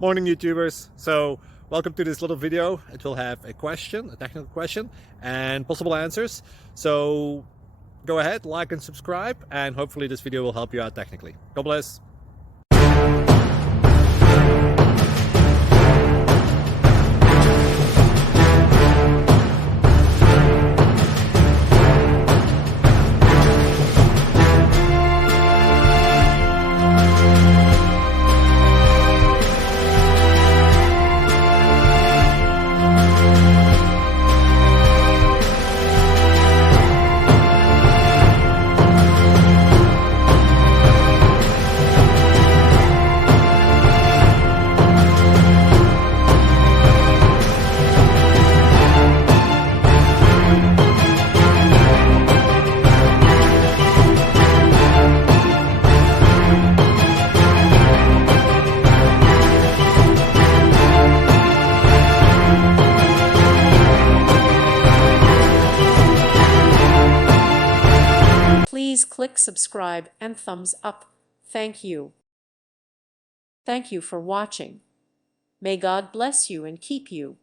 Morning YouTubers. So welcome to this little video. It will have a question, a technical question, and possible answers. So go ahead, like and subscribe, and hopefully this video will help you out technically. God bless. Please click subscribe and thumbs up. Thank you. Thank you for watching. May God bless you and keep you.